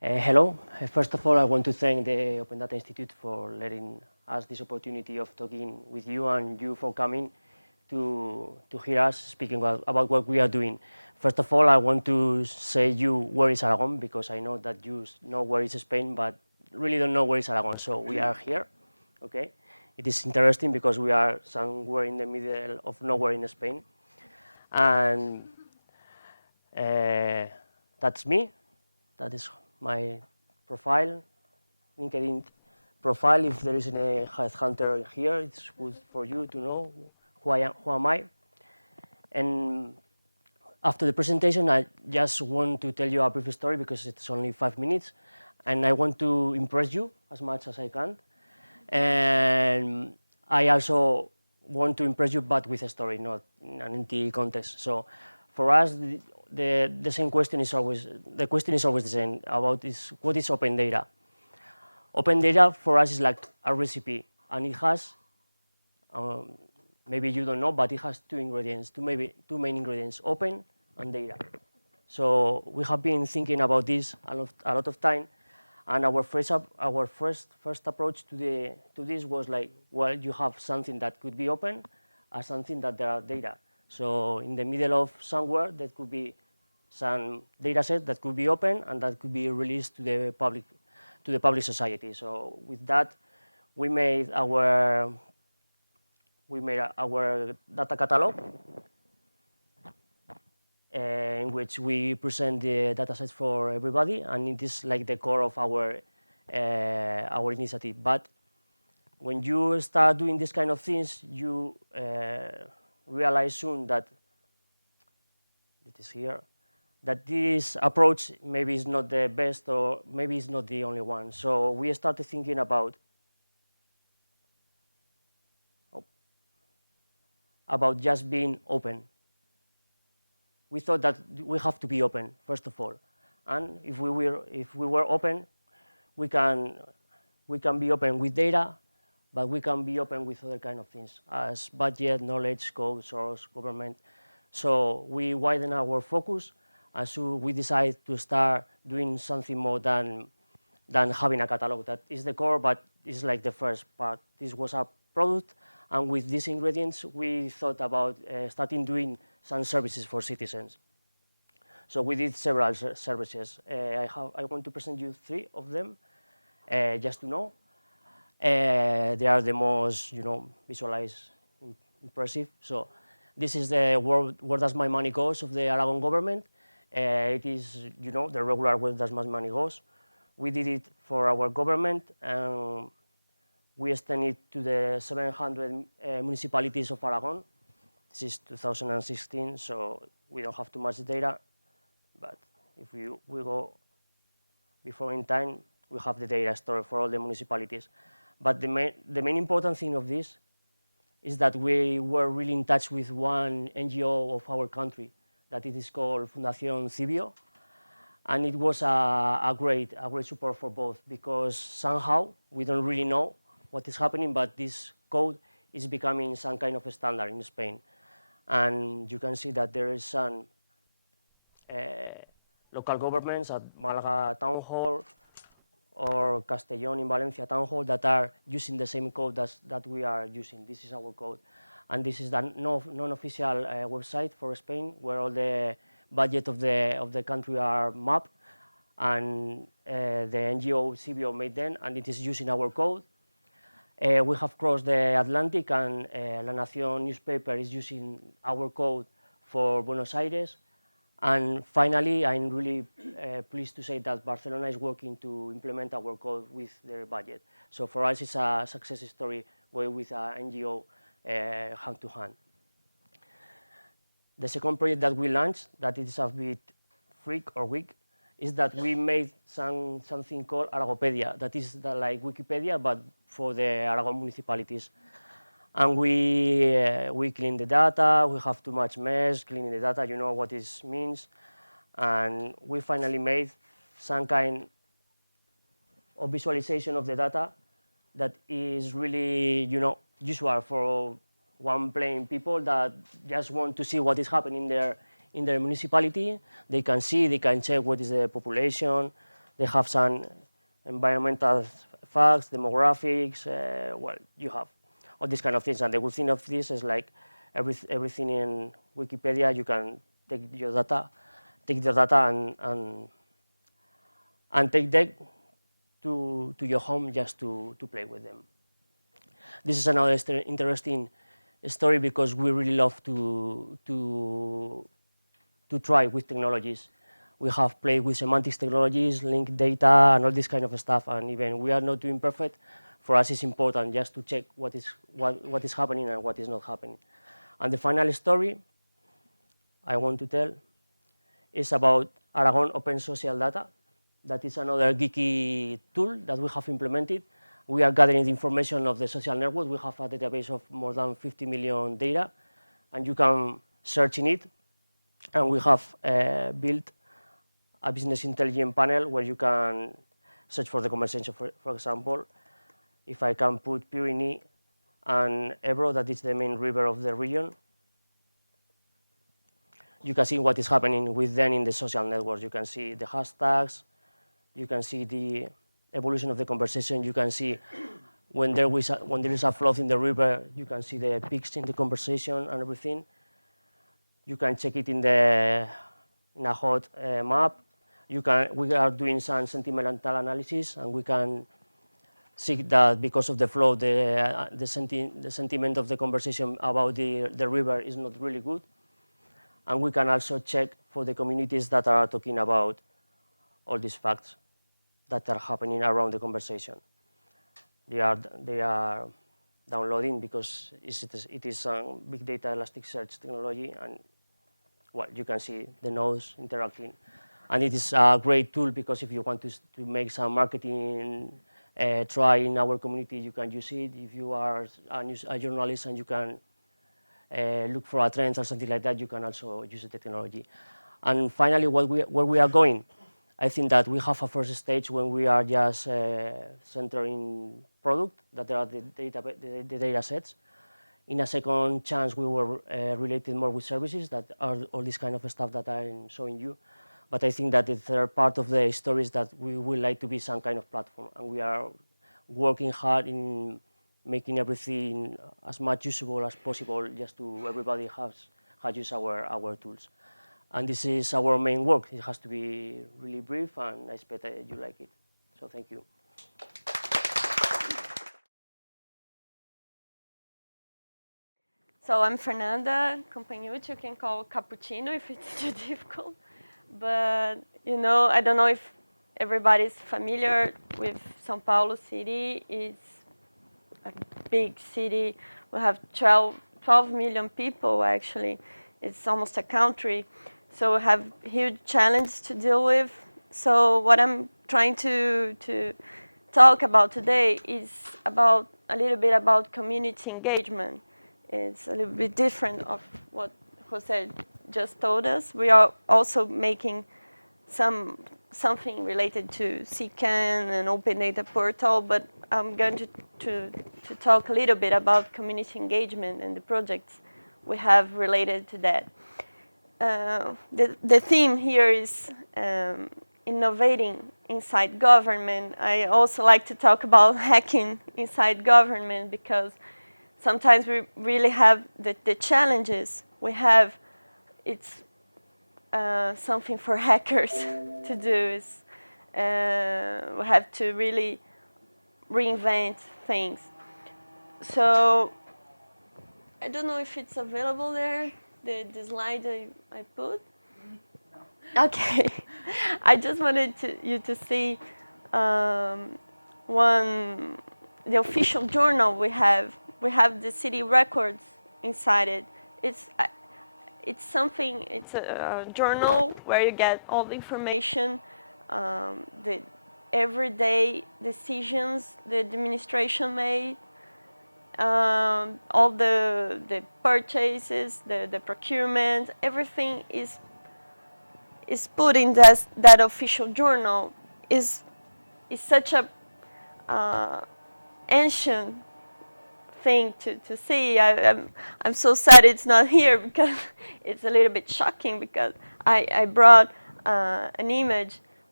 Hello. First of all, I want to thank the Open Data Institute for letting us this opportunity of talking with you and you for coming to hear us speaking about what we are doing. First of all, I want to say you where is Aragon, because I know that you know where is Spain, but really don't know where is Aragon. So we are here, okay? It is interesting because we are somewhere in the middle of nowhere in Spain. And that's me. That is my profile, LinkedIn profile. If there is any headhunter here, it's good for you to know who am I. And after the presentation, I just want to tell you a brief story because it's only 5 minutes, and I want to impress you as much as I can. And I also want to impress you, but with a story, not in an empty context. So for us, the same question is always, the question is always the same about what is open data? Open data for us is like a recipe, and it has, maybe you don't know, but it has two main ingredients, open and data. So we have been thinking about this a lot of time, and our first approach to this was like, well, you have something that could be open and something that there are data. So in the middle of somewhere, there could be some data set that could be open and that could be released to the public society. So with that, we made our data catalog, in which we present the data sets for everybody, and it is like the core of our initiative. But when you start doing this kind of things, you realize soon that it is here, that this approach maybe is not the best, or maybe it's not the only one. So we started thinking about just being open. We thought that we have to be open, first of all. And if we were open, we can be open with data, but we can be open with other kind of things, as budget, knowledge, code, source, government. So we widen our focus, and so we decide to start doing something more than having a catalog. That is the core, but it's like the first part. This was a product, and with these ingredients, we thought about starting doing some services for citizens. So we did several services. I want to present you 3 of them, just to know. They are the most, visualized, impressive. So this is the where does my money goes of the Aragon government. It is, the regular where does my money goes. We did it for our government, and we extend it to the 700 municipalities of Aragon. This is 2016, so we don't have too much data. But if we go before in time, we have the data stored for all the municipalities. But the main important thing of this is that we were really in touch with one NGO of our country, that it is called Fundación Subero. And it was a great support for both, because somehow we don't really know what is happening, but this code is becoming some kind of a standard in Spain. And you can see that there is some local governments at Malaga Town Hall or Castellón in Valencia Town Hall that are using the same code that we are using. This is our code. And this is the non-official website for Spain, where all the budget of the country are mapped, and the NGO Subero made them, and it is using our code. We have crossed the Atlantic, and La Nación newspaper is using our code for Buenos Aires. And finally, I'm really pleased to say that Barcelona is working to implement our code with their budget. So for us, it's a success story going with an NGO hand to hand. The second project that we launched, that is a bit freak or weak, is that we made something called Aragopedia. That is like Wikipedia, but for the Aragon municipalities. And we clean the data. We have too much mess cleaning the data. You know what this means. And we finally made some kind of visualization of the data that is really, usual for one plain people that just want to see what is happening in their municipality. They can see, they can check what is the population, They have some environmental facts, demographics, well, you have all these kind of things. And the good thing of this is like everything in Wikipedia, you can take your data, and take them to your home just to play with them. This is another interesting story because we really love to try with technologies. We have played with semantics technologies, linked data, and all this kind of stuff. And even we are not doing perfect, for us it's important just to check what is happening and what is not happening. And the final story I want to tell is about Aragon Open Social Data. That is another geeky tool that we have implemented. We are gathering the information of the social network. We have a database of more than 50 million data, and you can search in it. And we have built a business intelligence panel where you can search for the conversation. For example, if I can put Pyrenees and Ebro, that is the main river of the region, you can see what is happening with them in the social networks. You can see the hashtags, you can see the evolution of the conversation, you can see when there is a flood in the river, you can see the peaks in the conversation and everything. You can check it in a hot map. We are doing some sentimental analysis, and we can see that because of the flow, the sentiment of the conversation about the river is not really good. And we can also check for the communities that are talking about all these facts that are happening around the conversation. They are downloading because it is big data Elasticsearch technology, and well, you can see the nodes interacting. And it is a great tool because if you want to make some marketing try in our community, you can use it. If you are a journalist and you can look for a trend or something like that, you can also use the technology. And finally, where we are going, I think that we have a first stage when we are just centering product, that there are the data sets. In a second chance, we were related more with services, that are all this kind of stuff that I'm showing you. But I think that the third part of the story is that we would like to be some kind of platform, and we are working hard in making everything as much usable as possible, just to everybody has used our tools. And this is our main work. It has to be really brief, and I expect that you like it. So thank you. So I'm Fernanda Capagnucci. You can call Cappuccino if it's too difficult. But, I don't know if everybody's familiar with São Paulo city. It's a big city. We have 12 million people, actually. It's almost a country. So we have huge challenges to deal with. So what I'm trying to talk about today is a little bit about community engagement. It's a little bit different of what Jose just told us. We are also making something related to CCAN and Open Data Portal, but I'm going to talk a little bit about community engagement and the projects we have related to that. The theme here is innovating inside government. I also like to talk about hacking inside government because sometimes we really have the challenges we have. It's something for hackers to do. We have to really reinvent things. So I don't know if it's available there, the slide I put. Okay. I just wanted you to see the official journal we have. We have the city records inside it. It's a journal where you get all the information, the everyday decisions the administration made, all the purchases, the procurement, everything is put in that official journal. Is such a ancient thing to see. I'm so sad it's not here because it's a little bit shocking, because I brought an image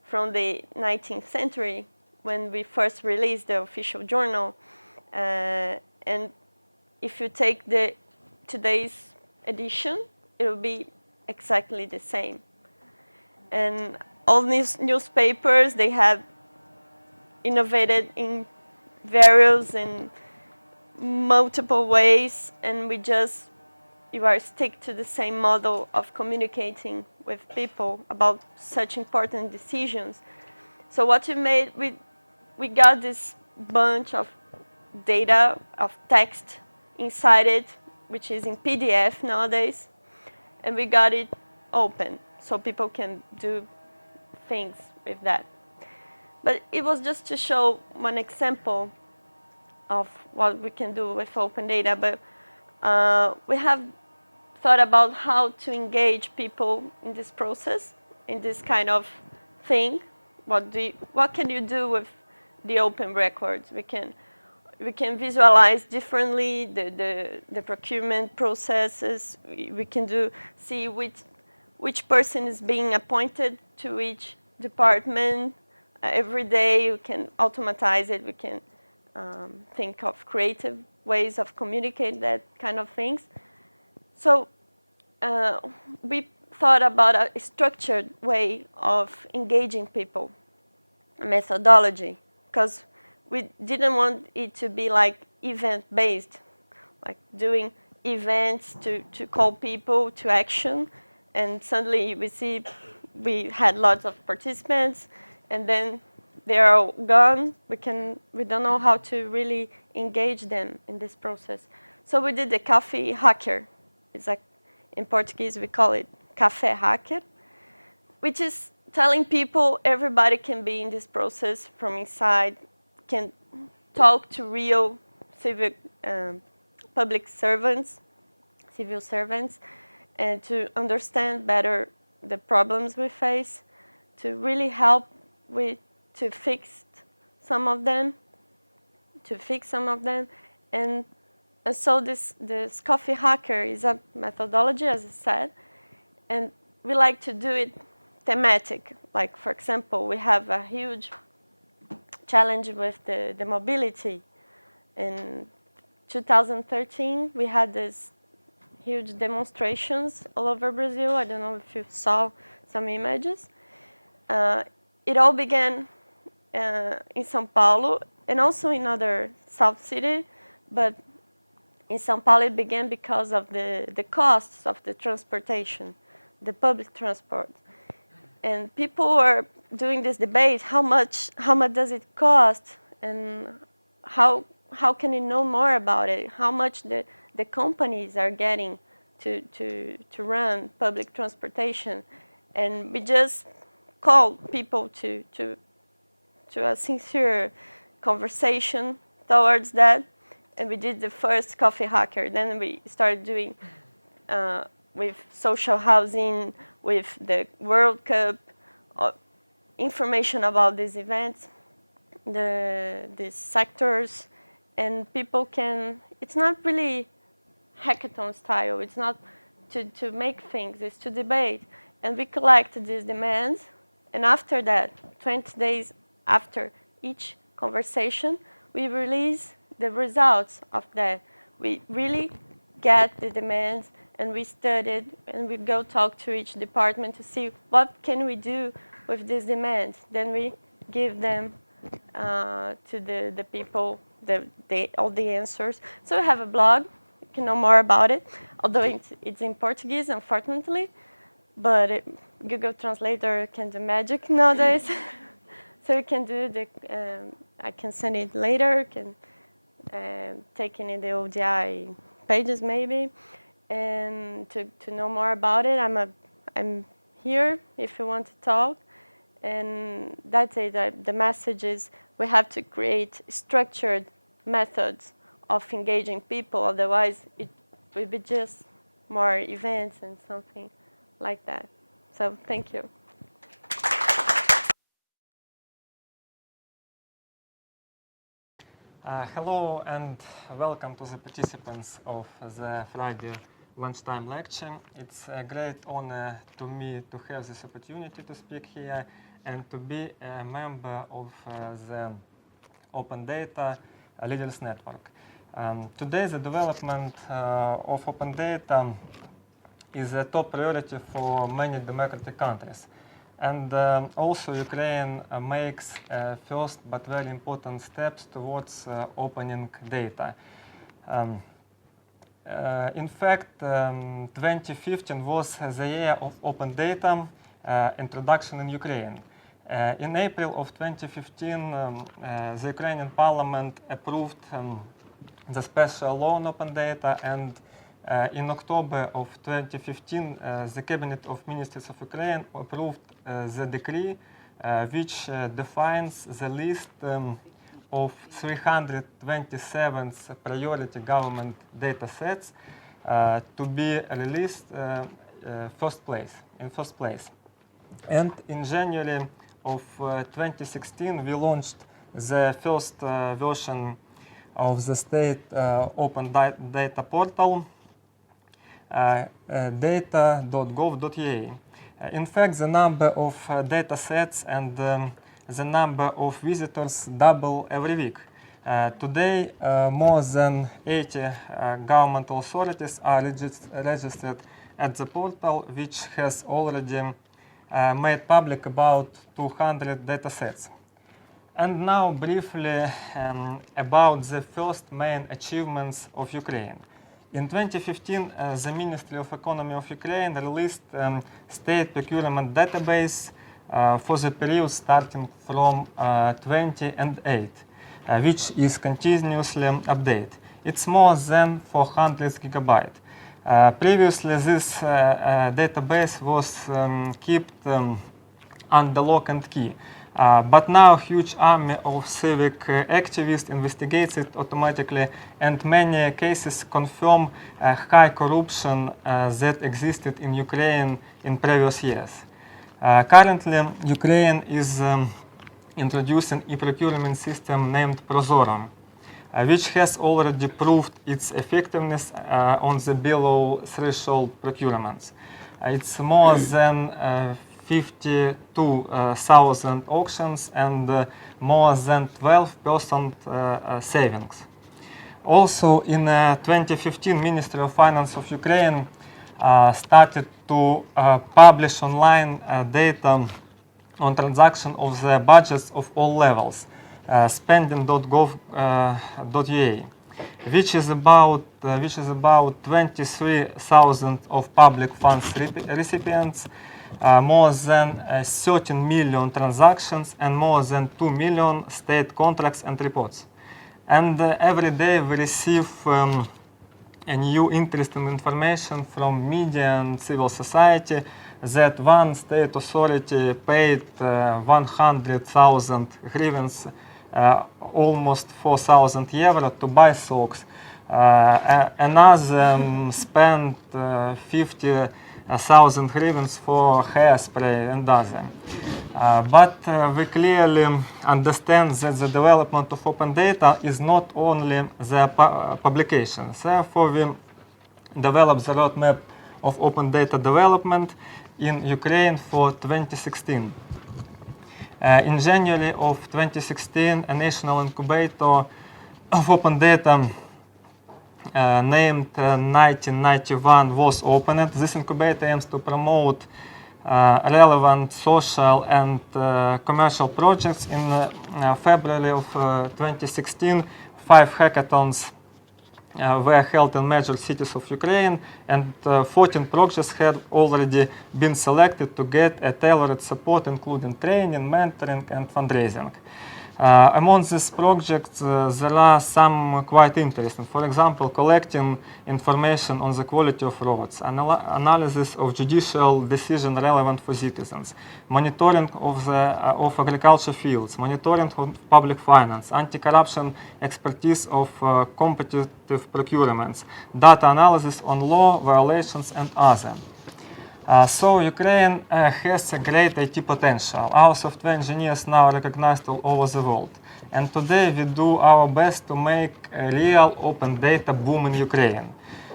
from the 19th century when we first released the official journal. And if you take the today's edition, it will be exactly the same. And all these newspapers, they have innovated in various and multiple ways, and you are stick to the same model of communicating with people about such important decisions. So what we made, we got this bunch of data, of text inside it, which is in PDF nowadays, and we got it open so people can do things with that. But it was just to show one example of what we can do with open data. But we have thought about how to engage people in this process, in this kind of thing. What can you do with the open records? We can visualize differently the procurement processes. We can see which person is being appointed to each department. Every day we can automatize it. We can think of creative ways of communicating that kind of things. So we thought about a structured way of engaging people, a methodology, because we didn't want it to be like event-based, like doing events to call people to action, and suddenly we had lots of participants, and then they are all gone. We don't know how to really engage them in this process. So we did the coffee hacker. It's like, in Portuguese we call it café hacker, which is telling people everybody can be in this process from inside, can talk to real public servants, civil servants, and to understand better the problems we face, to really help to fix some of them, and so this coffee hacker is a methodology, as I said, and we like to do it thematic. Like, for example, we have a huge challenge with the mobility. In 2013, we had these huge demonstrations all over Brazil. I don't know if you saw some images. It all began in São Paulo and also in other South cities, but in São Paulo it began because of the costs of the transportation, the public transport. And people were doing this debate, how much does it cost, and how can you know more about it, how much the companies are getting to run public transportation. And we just called people to a sincere conversation towards that, and we did the first coffee hacker. Then we started doing with social housing, with the World Cup, information about these events, these sectors, and people can, it's not really hackathon style, it's not to make things, it's to debate. And we collect these demands, and after that, 20 days after each conversation, we release the results of that. We really get the demands, and we studied, and we go talk to each department to see what can we do with these demands. Then we give them to the people all the answers. So we have a blog. You can know more about it, although it's in Portuguese, unfortunately. But Google Translator can do magic nowadays. So you can do I can send it later, can take it in the ODI pages maybe, and to know more about it. I'm here if you want to talk, and that's it. The message is we have to create structured methods of engaging people, otherwise it will be just more events and something like that. So thank you. Hello and welcome to the participants of the Friday lunchtime lecture. It's a great honor to me to have this opportunity to speak here and to be a member of the Open Data Leaders Network. Today, the development of open data is a top priority for many democratic countries. And also Ukraine makes first but very important steps towards opening data. In fact, 2015 was the year of open data introduction in Ukraine. In April of 2015, the Ukrainian parliament approved the special law on open data, and in October of 2015, the Cabinet of Ministers of Ukraine approved the decree which defines the list of 327 priority government data sets to be released in first place. And in January of 2016, we launched the first version of the state open data portal, data.gov.ua. In fact, the number of data sets and the number of visitors double every week. Today, more than 80 government authorities are registered at the portal, which has already made public about 200 data sets. And now briefly about the first main achievements of Ukraine. In 2015, the Ministry of Economy of Ukraine released state procurement database for the period starting from 2008, which is continuously updated. It's more than 400 gigabytes. Previously, this database was kept under lock and key. But now a huge army of civic activists investigates it automatically, and many cases confirm high corruption that existed in Ukraine in previous years. Currently, Ukraine is introducing a procurement system named Prozoro, which has already proved its effectiveness on the below threshold procurements. It's more than 52,000 auctions and more than 12% savings. Also, in 2015, Ministry of Finance of Ukraine started to publish online data on transaction of the budgets of all levels, spending.gov.ua, which is about 23,000 of public funds recipients, more than 13 million transactions, and more than 2 million state contracts and reports. And every day we receive a new interesting information from media and civil society that one state authority paid 100,000 hryvnias, almost 4,000 euro, to buy socks. Another spent 50,000 hryvnias for hairspray and other. But we clearly understand that the development of open data is not only the publication. Therefore, we developed the roadmap of open data development in Ukraine for 2016. In January of 2016, a national incubator of open data named 1991 was opened. This incubator aims to promote relevant social and commercial projects. In February of 2016, 5 hackathons were held in major cities of Ukraine, and 14 projects had already been selected to get a tailored support, including training, mentoring, and fundraising. Among these projects, there are some quite interesting. For example, collecting information on the quality of roads, analysis of judicial decision relevant for citizens, monitoring of agriculture fields, monitoring of public finance, anti-corruption expertise of competitive procurements, data analysis on law violations, and other. So Ukraine has a great IT potential. Our software engineers now recognized all over the world. And today we do our best to make a real open data boom in Ukraine.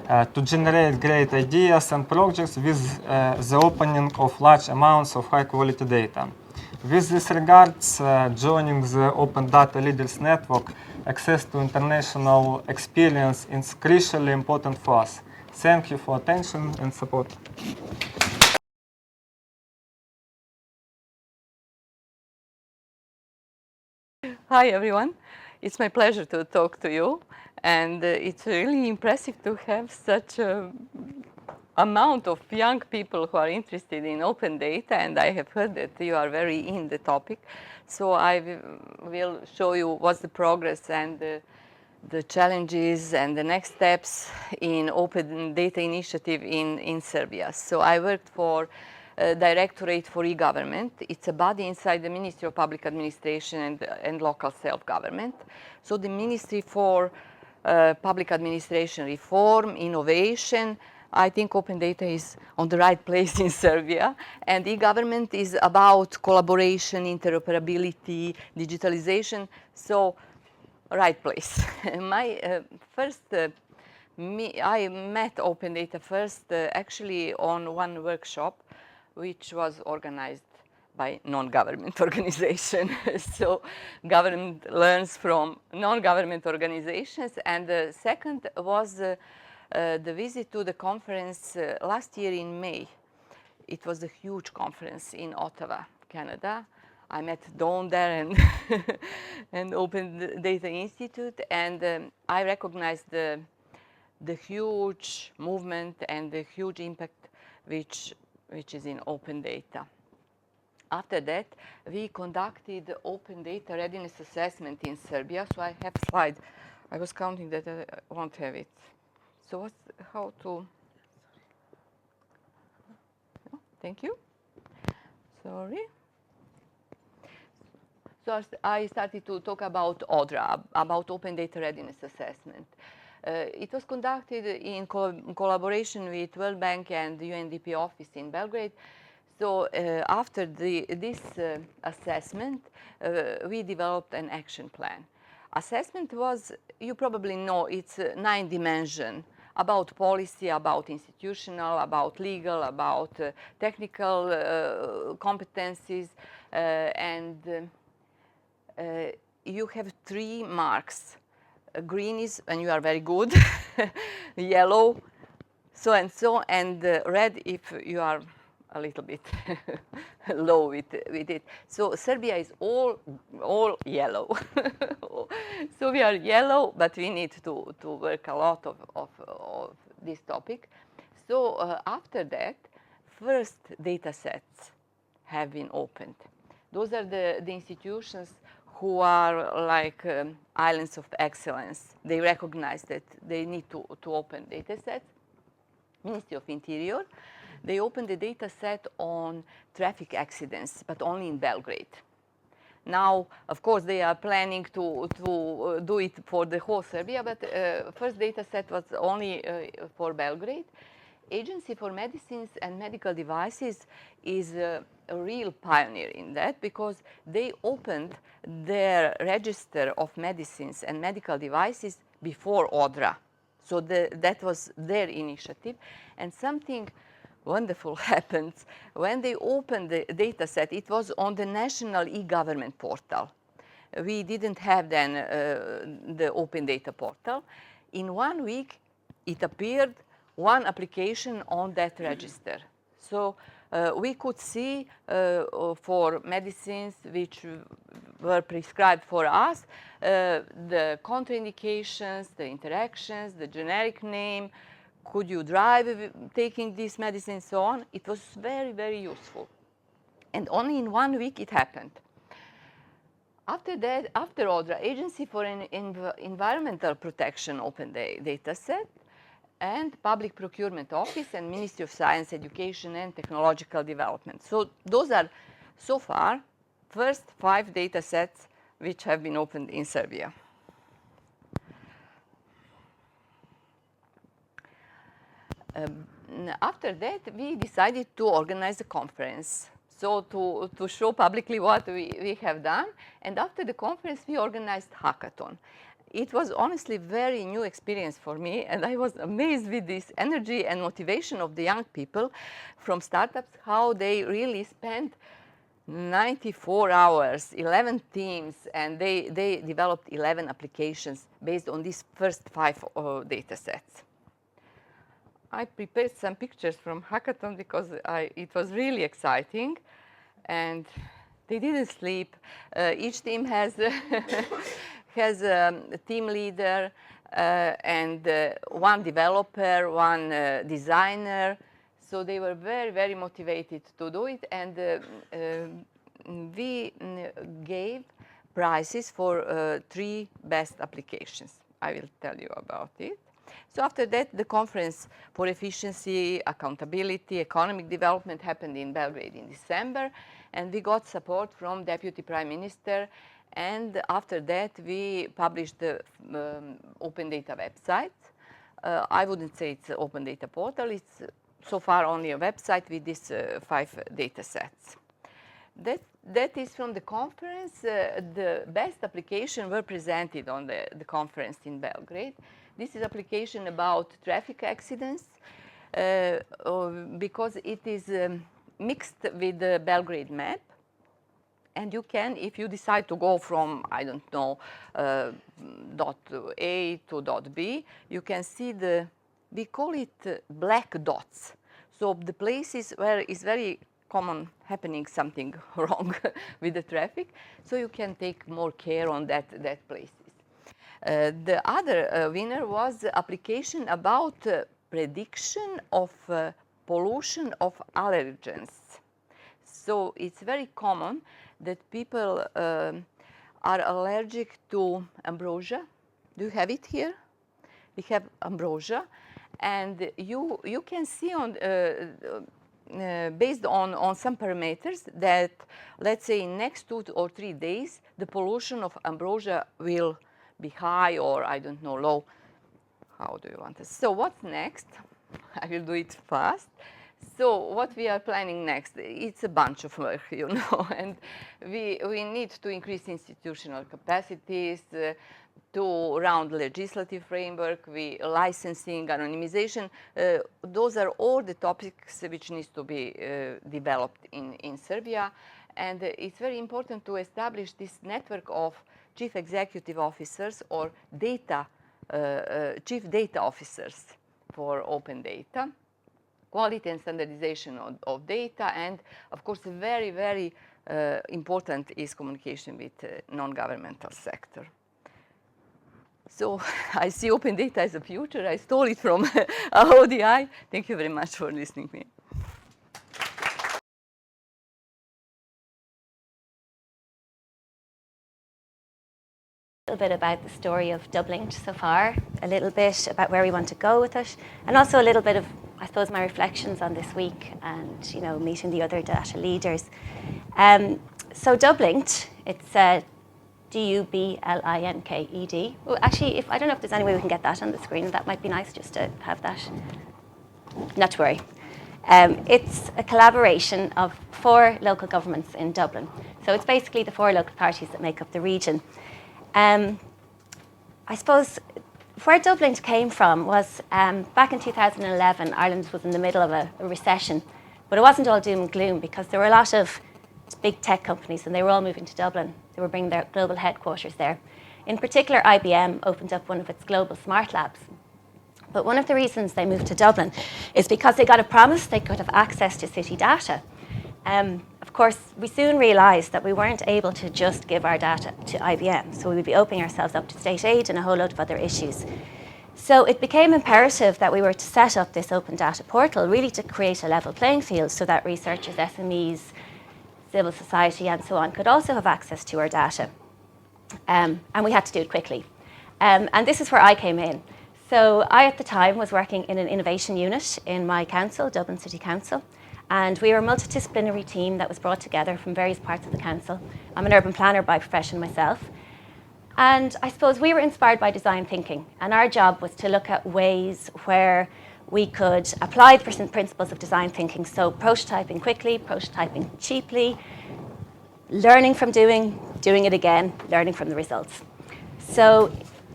to generate great ideas and projects with the opening of large amounts of high-quality data. With this regards, joining the Open Data Leaders Network, access to international experience is crucially important for us. Thank you for attention and support. Hi everyone, it's my pleasure to talk to you, and it's really impressive to have such a amount of young people who are interested in open data, and I have heard that you are very in the topic. So I will show you what's the progress and the challenges and the next steps in open data initiative in Serbia. So I worked for Directorate for e-Government. It's a body inside the Ministry of Public Administration and Local Self-Government. So the Ministry for Public Administration Reform, Innovation, I think open data is on the right place in Serbia. And e-government is about collaboration, interoperability, digitalization. So, right place. I met open data first actually on one workshop, which was organized by non-government organization. So government learns from non-government organizations. And the second was the visit to the conference last year in May. It was a huge conference in Ottawa, Canada. I met Dawn there and, and Open Data Institute, and I recognized the huge movement and the huge impact which is in open data. After that, we conducted open data readiness assessment in Serbia. So I have a slide. I was counting that I won't have it. So how to? Oh, thank you. Sorry. So I started to talk about ODRA, about Open Data Readiness Assessment. It was conducted in collaboration with World Bank and the UNDP office in Belgrade. So after this assessment, we developed an action plan. Assessment was, you probably know, it's 9 dimensions about policy, about institutional, about legal, about technical competencies, and you have 3 marks. Green is when you are very good, yellow, so and so, and red if you are a little bit low with it. So Serbia is all yellow. So we are yellow, but we need to work a lot of this topic. So after that, first data sets have been opened. Those are the institutions who are like islands of excellence. They recognize that they need to open data sets. Ministry of Interior, they opened the data set on traffic accidents, but only in Belgrade. Now, of course, they are planning to do it for the whole Serbia, but first data set was only for Belgrade. Agency for Medicines and Medical Devices is a real pioneer in that, because they opened their register of medicines and medical devices before ODRA. So that was their initiative. And something wonderful happened. When they opened the data set, it was on the national e-government portal. We didn't have then the open data portal. In 1 week, it appeared 1 application on that register. So we could see for medicines which were prescribed for us, the contraindications, the interactions, the generic name, could you drive taking this medicine, and so on. It was very, very useful. And only in 1 week it happened. After that, after ODRA, Agency for Environmental Protection opened the data set, and Public Procurement Office and Ministry of Science, Education and Technological Development. So those are, so far, first 5 data sets which have been opened in Serbia. After that, we decided to organize a conference. So to show publicly what we have done. And after the conference, we organized Hackathon. it was honestly very new experience for me, and I was amazed with this energy and motivation of the young people from startups, how they really spent 94 hours, 11 teams, and they developed 11 applications based on these first 5 data sets. I prepared some pictures from Hackathon because it was really exciting, and they didn't sleep. Each team has has a team leader and one developer, one designer. So they were very, very motivated to do it, and we gave prizes for 3 best applications. I will tell you about it. So after that, the conference for efficiency, accountability, economic development happened in Belgrade in December, and we got support from Deputy Prime Minister. And after that, we published the Open Data website. I wouldn't say it's an Open Data portal. It's so far only a website with these 5 data sets. That is from the conference. The best application were presented on the conference in Belgrade. This is application about traffic accidents because it is mixed with the Belgrade map. And you can, if you decide to go from, I don't know, dot A to dot B, you can see we call it black dots. So the places where it's very common happening something wrong with the traffic, so you can take more care on that places. The other winner was application about prediction of pollution of allergens. So it's very common that people are allergic to ambrosia. Do you have it here? We have ambrosia, and you can see on based on some parameters that, let's say, in next 2 or 3 days, the pollution of ambrosia will be high, or I don't know, low. How do you want to? So what's next? I will do it fast. So what we are planning next, it's a bunch of work, you know, and we need to increase institutional capacities, to round legislative framework, licensing, anonymization. Those are all the topics which needs to be developed in Serbia. And it's very important to establish this network of chief executive officers or chief data officers for open data, quality and standardization of data, and of course very, very important is communication with non-governmental sector. So I see open data as a future. I stole it from ODI. Thank you very much for listening to me. A little bit about the story of Dublin so far, a little bit about where we want to go with it, and also a little bit of, I suppose, my reflections on this week and, you know, meeting the other data leaders. So Dublin, it's D-U-B-L-I-N-K-E-D. Well, actually, I don't know if there's any way we can get that on the screen. That might be nice just to have that. Not to worry. It's a collaboration of 4 local governments in Dublin. So it's basically the 4 local parties that make up the region. I suppose where Dublin came from was back in 2011, Ireland was in the middle of a recession, but it wasn't all doom and gloom because there were a lot of big tech companies and they were all moving to Dublin. They were bringing their global headquarters there. In particular, IBM opened up one of its global smart labs. But one of the reasons they moved to Dublin is because they got a promise they could have access to city data. Of course, we soon realised that we weren't able to just give our data to IBM, so we would be opening ourselves up to state aid and a whole load of other issues. So it became imperative that we were to set up this open data portal, really to create a level playing field so that researchers, SMEs, civil society and so on could also have access to our data. And we had to do it quickly. And this is where I came in. So I, at the time, was working in an innovation unit in my council, Dublin City Council. And we were a multidisciplinary team that was brought together from various parts of the council. I'm an urban planner by profession myself. And I suppose we were inspired by design thinking. And our job was to look at ways where we could apply the principles of design thinking. So prototyping quickly, prototyping cheaply, learning from doing it again, learning from the results. So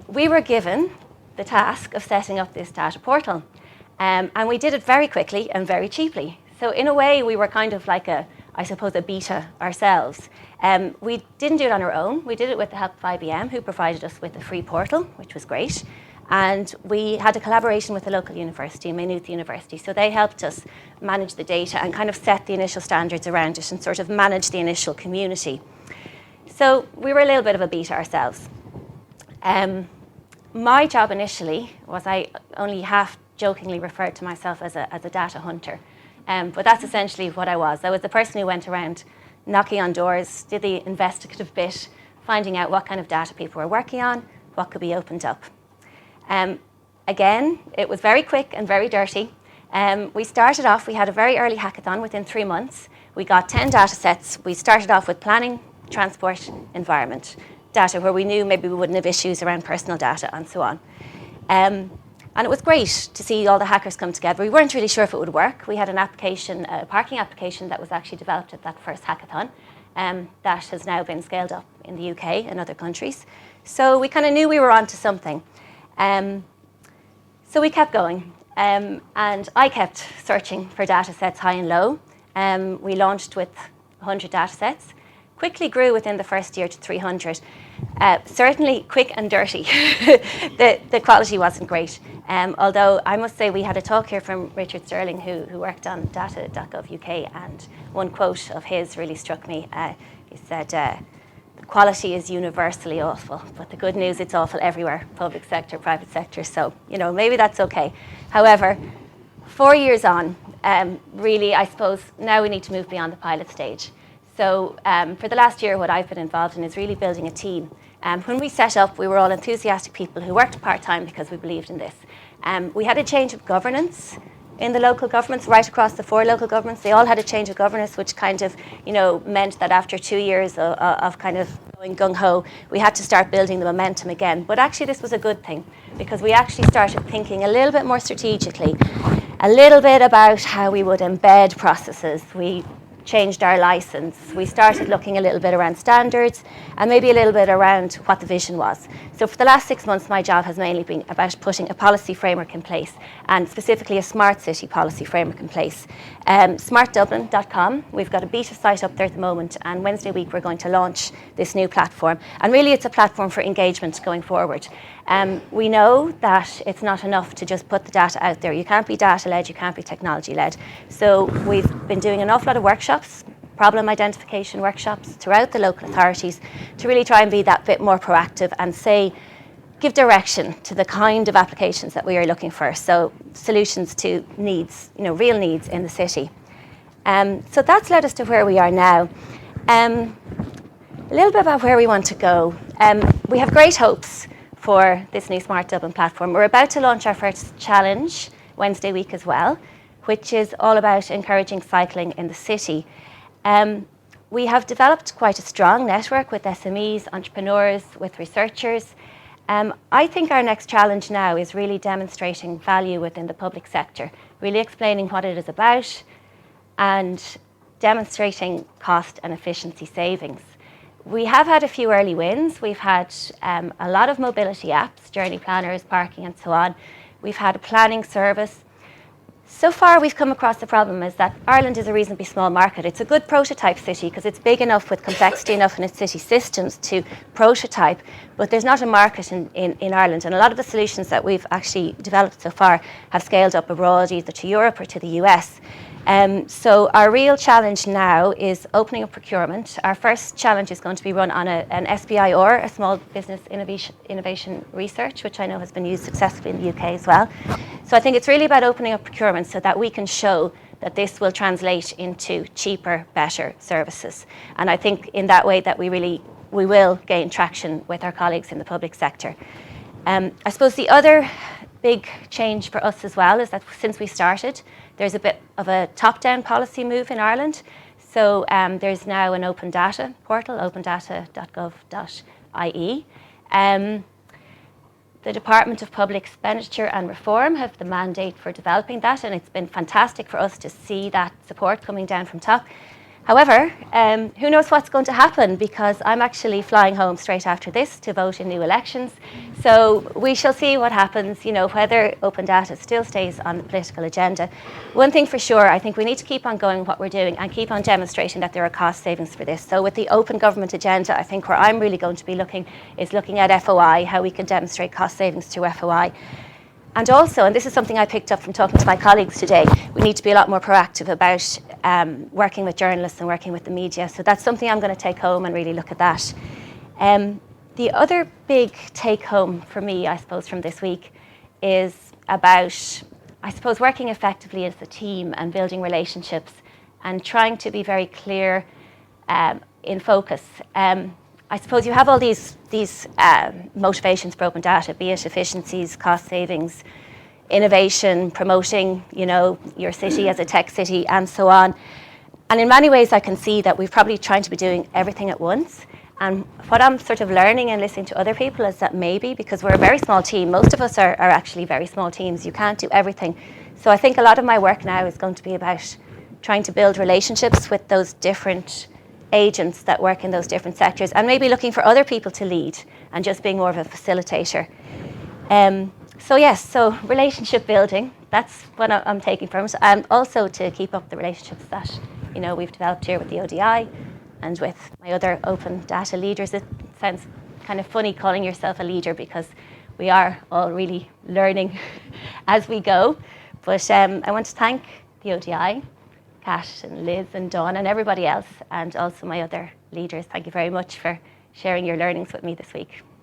we were given the task of setting up this data portal. And we did it very quickly and very cheaply. So in a way, we were kind of like I suppose, a beta ourselves. We didn't do it on our own. We did it with the help of IBM, who provided us with a free portal, which was great. And we had a collaboration with a local university, Maynooth University. So they helped us manage the data and kind of set the initial standards around it and sort of manage the initial community. So we were a little bit of a beta ourselves. My job initially was, I only half jokingly referred to myself as a data hunter. But that's essentially what I was. I was the person who went around knocking on doors, did the investigative bit, finding out what kind of data people were working on, what could be opened up. Again, it was very quick and very dirty. We started off, we had a very early hackathon within 3 months. We got 10 data sets. We started off with planning, transport, environment data, where we knew maybe we wouldn't have issues around personal data and so on. And it was great to see all the hackers come together. We weren't really sure if it would work. We had an application, a parking application that was actually developed at that first hackathon that has now been scaled up in the UK and other countries. So we kind of knew we were onto something. So we kept going. And I kept searching for data sets high and low. We launched with 100 data sets. Quickly grew within the first year to 300. Certainly quick and dirty. The quality wasn't great. Although I must say we had a talk here from Richard Sterling, who worked on data.gov UK, and one quote of his really struck me. He said, the quality is universally awful, but the good news, it's awful everywhere, public sector, private sector. So, maybe that's okay. However, 4 years on, really, I suppose now we need to move beyond the pilot stage. So for the last year, what I've been involved in is really building a team. When we set up, we were all enthusiastic people who worked part-time because we believed in this. We had a change of governance in the local governments, right across the 4 local governments. They all had a change of governance, which kind of, meant that after 2 years of kind of going gung-ho, we had to start building the momentum again. But actually, this was a good thing, because we actually started thinking a little bit more strategically, a little bit about how we would embed processes. We changed our license. We started looking a little bit around standards and maybe a little bit around what the vision was. So for the last 6 months, my job has mainly been about putting a policy framework in place, and specifically a smart city policy framework in place. Smartdublin.com, we've got a beta site up there at the moment, and Wednesday week we're going to launch this new platform. And really it's a platform for engagement going forward. We know that it's not enough to just put the data out there. You can't be data-led, you can't be technology-led. So we've been doing an awful lot of workshops, problem identification workshops throughout the local authorities, to really try and be that bit more proactive and give direction to the kind of applications that we are looking for. So solutions to needs, real needs in the city. So that's led us to where we are now. A little bit about where we want to go. We have great hopes for this new Smart Dublin platform. We're about to launch our first challenge Wednesday week as well, which is all about encouraging cycling in the city. We have developed quite a strong network with SMEs, entrepreneurs, with researchers. I think our next challenge now is really demonstrating value within the public sector, really explaining what it is about and demonstrating cost and efficiency savings. We have had a few early wins. We've had a lot of mobility apps, journey planners, parking and so on. We've had a planning service. So far we've come across the problem is that Ireland is a reasonably small market. It's a good prototype city because it's big enough with complexity enough in its city systems to prototype, but there's not a market in Ireland. And a lot of the solutions that we've actually developed so far have scaled up abroad, either to Europe or to the US. So our real challenge now is opening up procurement. Our first challenge is going to be run on an SBI or a small business innovation research, which I know has been used successfully in the UK as well. So I think it's really about opening up procurement so that we can show that this will translate into cheaper, better services. And I think in that way that we will gain traction with our colleagues in the public sector. I suppose the other big change for us as well is that since we started, there's a bit of a top-down policy move in Ireland. So there's now an open data portal, opendata.gov.ie. The Department of Public Expenditure and Reform have the mandate for developing that, and it's been fantastic for us to see that support coming down from top. However, who knows what's going to happen, because I'm actually flying home straight after this to vote in new elections. So we shall see what happens, you know, whether open data still stays on the political agenda. One thing for sure, I think we need to keep on going what we're doing and keep on demonstrating that there are cost savings for this. So with the open government agenda, I think where I'm really going to be looking is looking at FOI, how we can demonstrate cost savings through FOI. And also, and this is something I picked up from talking to my colleagues today, we need to be a lot more proactive about working with journalists and working with the media. So that's something I'm going to take home and really look at that. The other big take home for me, I suppose, from this week is about, I suppose, working effectively as a team and building relationships and trying to be very clear in focus. I suppose you have all these motivations for open data, be it efficiencies, cost savings, innovation, promoting, you know, your city as a tech city, and so on. And in many ways, I can see that we're probably trying to be doing everything at once. And what I'm sort of learning and listening to other people is that maybe, because we're a very small team, most of us are actually very small teams, you can't do everything. So I think a lot of my work now is going to be about trying to build relationships with those different agents that work in those different sectors, and maybe looking for other people to lead and just being more of a facilitator. So yes, so relationship building, that's what I'm taking from it, and also to keep up the relationships that, you know, we've developed here with the ODI and with my other open data leaders. It sounds kind of funny calling yourself a leader because we are all really learning as we go. But I want to thank the ODI, Kat and Liz and Dawn and everybody else, and also my other leaders. Thank you very much for sharing your learnings with me this week.